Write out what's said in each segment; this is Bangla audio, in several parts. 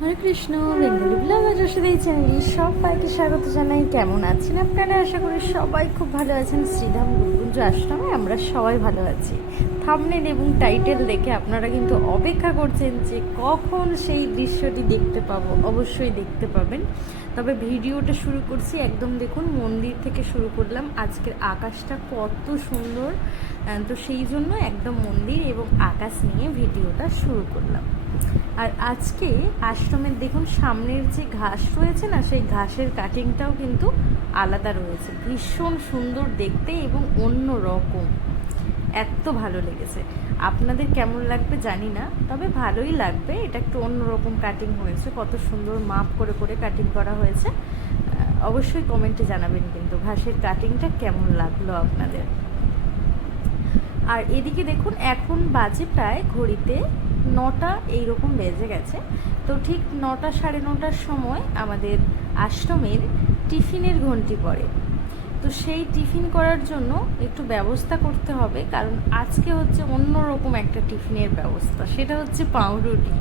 হরে কৃষ্ণ, বেঙ্গলি ব্লগার রসিদ এই চ্যানেলে সবাইকে স্বাগত জানাই। কেমন আছেন আপনারা? আশা করি সবাই খুব ভালো আছেন। শ্রীধাম গুরুকুঞ্জ আশ্রমে আমরা সবাই ভালো আছি। থামনেল এবং টাইটেল দেখে আপনারা কিন্তু অপেক্ষা করছেন যে কখন সেই দৃশ্যটি দেখতে পাবো। অবশ্যই দেখতে পাবেন। তবে ভিডিওটা শুরু করছি একদম দেখুন, মন্দির থেকে শুরু করলাম। আজকের আকাশটা কত সুন্দর। তো সেই জন্য একদম মন্দির এবং আকাশ নিয়ে ভিডিওটা শুরু করলাম। আর আজকে আশ্রমের দেখুন, সামনের যে ঘাস রয়েছে না, সেই ঘাসের কাটিংটাও কিন্তু আলাদা রয়েছে। ভীষণ সুন্দর দেখতে এবং অন্য রকম এত ভালো লেগেছে। আপনাদের কেমন লাগবে জানি না, তবে ভালোই লাগবে। এটা একটু অন্যরকম কাটিং হয়েছে, কত সুন্দর মাপ করে করে কাটিং করা হয়েছে। অবশ্যই কমেন্টে জানাবেন কিন্তু ঘাসের কাটিংটা কেমন লাগল আপনাদের। আর এদিকে দেখুন, এখন বাজে প্রায় ঘড়িতে নটা, এইরকম বেজে গেছে। তো ঠিক নটা সাড়ে নটার সময় আমাদের আশ্রমের টিফিনের ঘন্টি পড়ে। তো সেই টিফিন করার জন্য একটু ব্যবস্থা করতে হবে, কারণ আজকে হচ্ছে অন্যরকম একটা টিফিনের ব্যবস্থা, সেটা হচ্ছে পাউরুটি।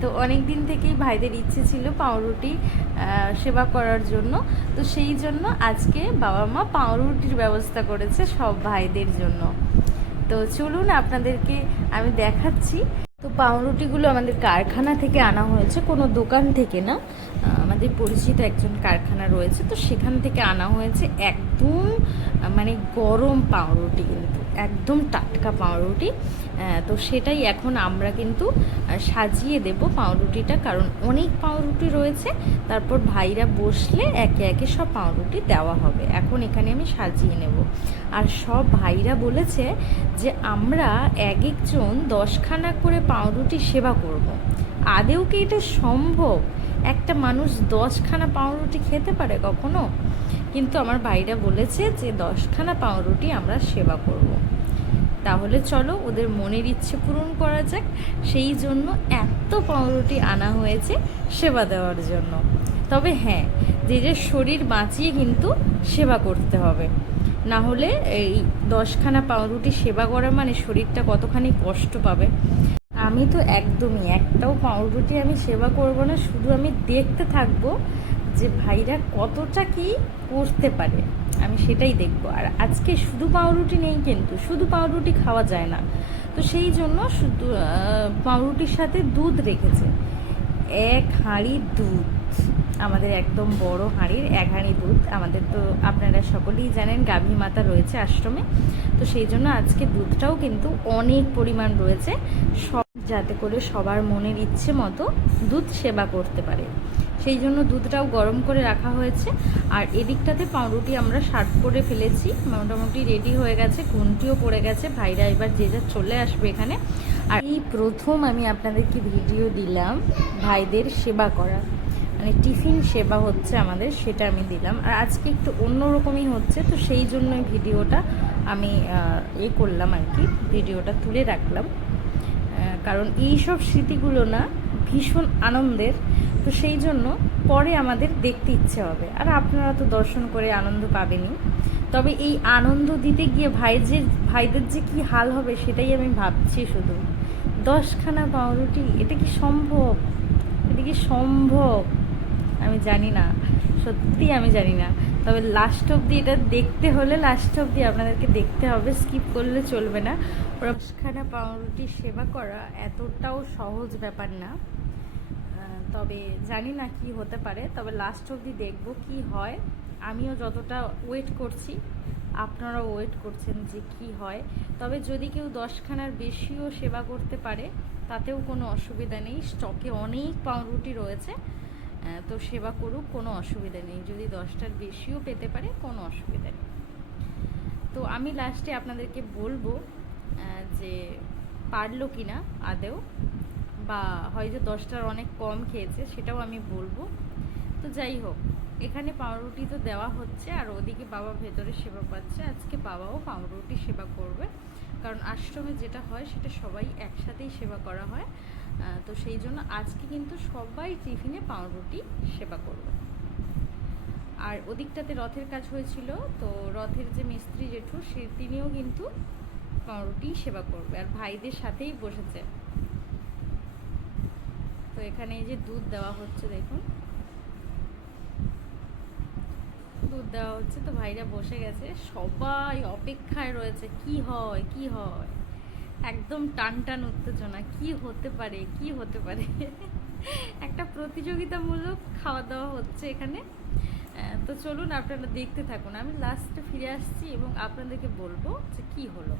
তো অনেক দিন থেকেই ভাইদের ইচ্ছে ছিল পাউরুটি সেবা করার জন্য। তো সেই জন্য আজকে বাবা মা পাউরুটির ব্যবস্থা করেছে সব ভাইদের জন্য। তো চলুন আপনাদেরকে আমি দেখাচ্ছি। তো পাউরুটিগুলো আমাদের কারখানা থেকে আনা হয়েছে, কোনো দোকান থেকে না। আমাদের পরিচিত একজন কারখানা রয়েছে, তো সেখান থেকে আনা হয়েছে একদম মানে গরম পাউরুটি কিন্তু, একদম টাটকা পাউরুটি। তো সেটাই এখন আমরা কিন্তু সাজিয়ে দেব পাউরুটিটা, কারণ অনেক পাউরুটি রয়েছে। তারপর ভাইরা বসলে একে একে সব পাউরুটি দেওয়া হবে। এখন এখানে আমি সাজিয়ে নেব। আর সব ভাইরা বলেছে যে, আমরা এক একজন দশখানা করে পাউরুটি সেবা করব। আদেও কি এটা সম্ভব? একটা মানুষ দশখানা পাউরুটি খেতে পারে কখনো? কিন্তু আমার ভাইরা বলেছে যে দশখানা পাউরুটি আমরা সেবা করব। তাহলে চলো ওদের মনের ইচ্ছে পূরণ করা যাক। সেই জন্য এত পাউরুটি আনা হয়েছে সেবা দেওয়ার জন্য। তবে হ্যাঁ যে যে শরীর বাঁচিয়ে কিন্তু সেবা করতে হবে। না হলে এই দশখানা পাউরুটি সেবা করা মানে শরীরটা কতখানি কষ্ট পাবে? আমি তো একদমই, একটাও পাউরুটি আমি সেবা করব না, শুধু আমি দেখতে থাকব যে ভাইরা কতটা কি করতে পারে, আমি সেটাই দেখব। আর আজকে শুধু পাউরুটি নেই কিন্তু, শুধু পাউরুটি খাওয়া যায় না। তো সেই জন্য শুধু পাউরুটির সাথে দুধ রেখেছে। এক হাঁড়ি দুধ, আমাদের একদম বড় হাঁড়ির এক হাঁড়ি দুধ, আমাদের তো আপনারা সকলেই জানেন গাভী মাতা রয়েছে আশ্রমে। তো সেই জন্য আজকে দুধটাও কিন্তু অনেক পরিমাণ রয়েছে। সব যাতে করে সবার মনের ইচ্ছে মতো দুধ সেবা করতে পারে। সেই জন্য দুধটাও গরম করে রাখা হয়েছে। আর এদিকটাতে পাউরুটি আমরা শার্ট করে ফেলেছি। মোটামুটি রেডি হয়ে গেছে ঘন্টিও পড়ে গেছে। ভাইরা এবার যে যা চলে আসবে এখানে। আর এই প্রথম আমি আপনাদেরকে ভিডিও দিলাম ভাইদের সেবা করা মানে টিফিন সেবা হচ্ছে আমাদের, সেটা আমি দিলাম। আর আজকে একটু অন্যরকমই হচ্ছে, তো সেই জন্যই ভিডিওটা আমি এ করলাম আর কি। ভিডিওটা তুলে রাখলাম। কারণ এই সব স্মৃতিগুলো না ভীষণ আনন্দের। তো সেই জন্য পরে আমাদের দেখতে ইচ্ছে হবে। আর আপনারা তো দর্শন করে আনন্দ পাবেনই। তবে এই আনন্দ দিতে গিয়ে ভাই যে ভাইদের যে কি হাল হবে সেটাই আমি ভাবছি শুধু। দশখানা পাউরুটি, এটা কি সম্ভব? এটা কি সম্ভব? আমি জানি না। সত্যি আমি জানি না। তবে লাস্ট অবধি এটা দেখতে হলে লাস্ট অবধি আপনাদেরকে দেখতে হবে স্কিপ করলে চলবে না। ওরা দশখানা পাউরুটি সেবা করা এতটাও সহজ ব্যাপার না। তবে জানি না কি হতে পারে, তবে লাস্ট অবধি দেখব কি হয়। আমিও যতটা ওয়েট করছি, আপনারাও ওয়েট করছেন যে কি হয়। তবে যদি কেউ দশখানার বেশিও সেবা করতে পারে, তাতেও কোনো অসুবিধা নেই। স্টকে অনেক পাউরুটি রয়েছে। তো সেবা করুক, কোনো অসুবিধা নেই। যদি দশটার বেশিও পেতে পারে, কোনো অসুবিধা নেই। তো আমি লাস্টে আপনাদেরকে বলব যে পারল কি না আদেও বা হয়তো দশটার অনেক কম খেয়েছে, সেটাও আমি বলব। তো যাই হোক, এখানে পাউরুটি তো দেওয়া হচ্ছে, আর ওদিকে বাবা ভেতরে সেবা পাচ্ছে। আজকে বাবাও পাউরুটি সেবা করবে। কারণ আশ্রমে যেটা হয়, সেটা সবাই একসাথেই সেবা করা হয়। তো সেই জন্য আজকে কিন্তু সবাই টিফিনে পাউরুটি সেবা করবে। আর ওদিকটাতে রথের কাজ হয়েছিল, তো রথের যে মিস্ত্রি জেঠু, সে তিনিও কিন্তু পাউরুটি সেবা করবে। আর ভাইদের সাথেই বসেছে। তো এখানে এই যে দুধ দেওয়া হচ্ছে, দেখুন। দুধ দেওয়া হচ্ছে, তো ভাইরা বসে গেছে। সবাই অপেক্ষায় রয়েছে, কি হয় কি হয়? একদম টান টান উত্তেজনা, কি হতে পারে, কি হতে পারে? একটা প্রতিযোগিতামূলক খাওয়া দাওয়া হচ্ছে এখানে। তো চলুন আপনারা দেখতে থাকুন। আমি লাস্টে ফিরে আসছি এবং আপনাদেরকে বলব যে কি হলো।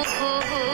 Oh, oh, oh.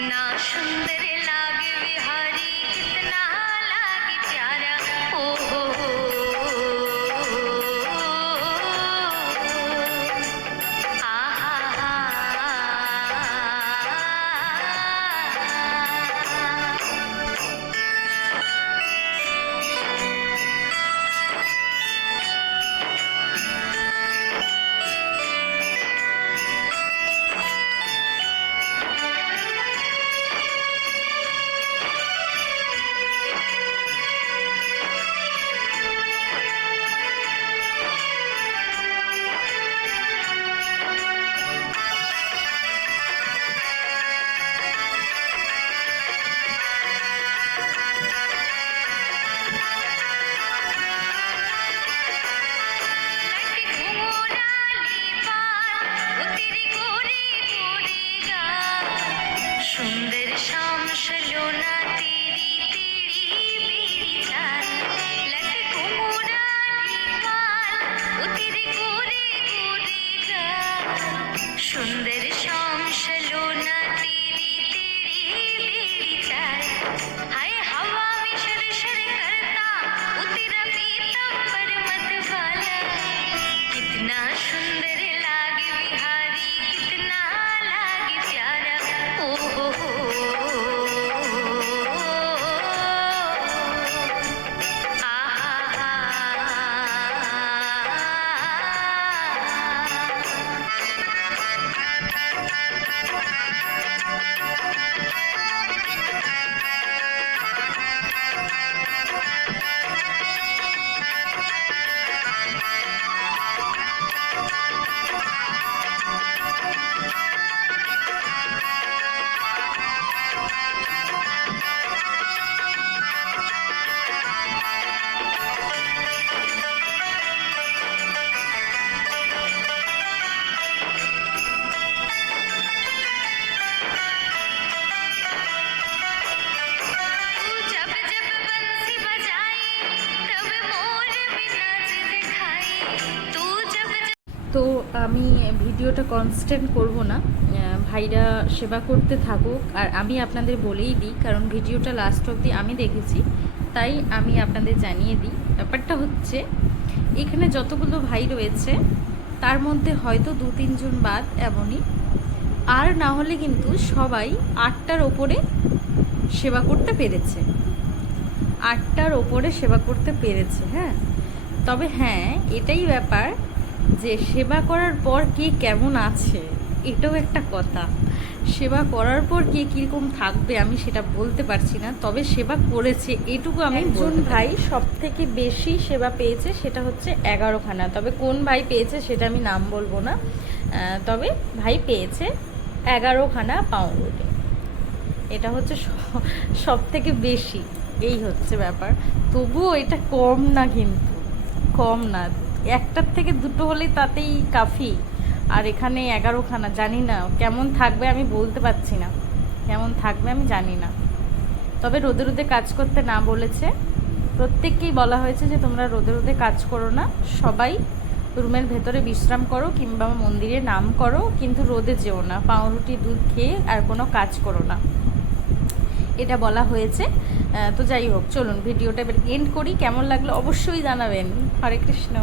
না সুন্দর Sunday. আমি ভিডিওটা কনস্ট্যান্ট করব না। ভাইরা সেবা করতে থাকুক, আর আমি আপনাদের বলেই দিই, কারণ ভিডিওটা লাস্ট অবধি আমি দেখেছি, তাই আমি আপনাদের জানিয়ে দিই। ব্যাপারটা হচ্ছে, এখানে যতগুলো ভাই রয়েছে, তার মধ্যে হয়তো দু তিনজন বাদ এমনই। আর না হলে কিন্তু সবাই আটটার ওপরে সেবা করতে পেরেছে। আটটার ওপরে সেবা করতে পেরেছে হ্যাঁ? তবে হ্যাঁ এটাই ব্যাপার যে সেবা করার পর কে কেমন আছে এটাও একটা কথা। সেবা করার পর কে কীরকম থাকবে আমি সেটা বলতে পারছি না তবে সেবা করেছে এটুকু আমি একজন ভাই সব থেকে বেশি সেবা পেয়েছে সেটা হচ্ছে এগারোখানা তবে কোন ভাই পেয়েছে সেটা আমি নাম বলব না তবে ভাই পেয়েছে এগারোখানা পাউরুটি। এটা হচ্ছে সব থেকে বেশি এই হচ্ছে ব্যাপার। তবুও এটা কম না কিন্তু কম না। একটার থেকে দুটো হলে তাতেই কাফি। আর এখানে এগারোখানা, জানি না, কেমন থাকবে আমি বলতে পারছি না। কেমন থাকবে আমি জানি না। তবে রোদে রোদে কাজ করতে না বলেছে। প্রত্যেককেই বলা হয়েছে যে তোমরা রোদে রোদে কাজ করো না। সবাই রুমের ভেতরে বিশ্রাম করো কিংবা মন্দিরে নাম করো, কিন্তু রোদে যেও না। পাউরুটি, দুধ খেয়ে আর কোনো কাজ করো না। এটা বলা হয়েছে। তো যাই হোক, চলুন, ভিডিওটা এবার এন্ড করি। কেমন লাগল অবশ্যই জানাবেন। হরে কৃষ্ণ।